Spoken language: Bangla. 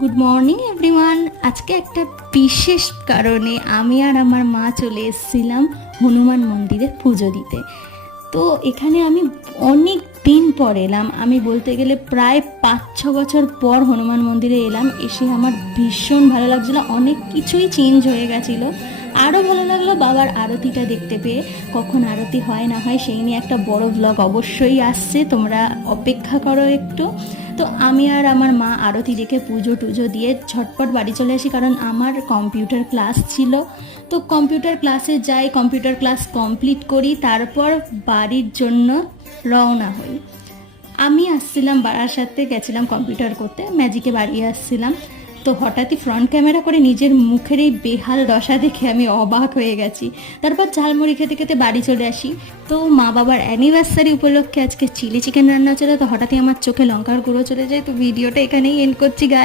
Good morning everyone. আজকে একটা বিশেষ কারণে আমি আর আমার মা চলে এসেছিলাম হনুমান মন্দিরে পুজো দিতে। তো এখানে আমি অনেক দিন পর এলাম, আমি বলতে গেলে প্রায় 5-6 বছর পর হনুমান মন্দিরে এলাম। এসে আমার ভীষণ ভালো লাগছিলো, অনেক কিছুই চেঞ্জ হয়ে গেছিলো। আরও ভালো লাগলো বাবার আরতিটা দেখতে পেয়ে। কখন আরতি হয় না হয় সেই নিয়ে একটা বড় ব্লগ অবশ্যই আসছে, তোমরা অপেক্ষা করো একটু। তো আমি আর আমার মা আরতি দেখে পুজো টুজো দিয়ে ঝটপট বাড়ি চলে আসি, কারণ আমার কম্পিউটার ক্লাস ছিল। তো কম্পিউটার ক্লাসে যাই, কম্পিউটার ক্লাস কমপ্লিট করি, তারপর বাড়ির জন্য রওনা হই। আমি আসছিলাম বারাসাতে, গেছিলাম কম্পিউটার করতে, ম্যাজিকে বাড়ি আসছিলাম। তো হঠাৎই ফ্রন্ট ক্যামেরা করে নিজের মুখের এই বেহাল দশা দেখে আমি অবাক হয়ে গেছি। তারপর ঝালমুড়ি খেতে খেতে বাড়ি চলে আসি। তো মা বাবার অ্যানিভার্সারি উপলক্ষে আজকে চিলি চিকেন রান্না ছিল, তো হঠাৎই আমার চোখে লঙ্কার গুঁড়ো চলে যায়। তো ভিডিওটা এখানেই এন্ড করছি গাই।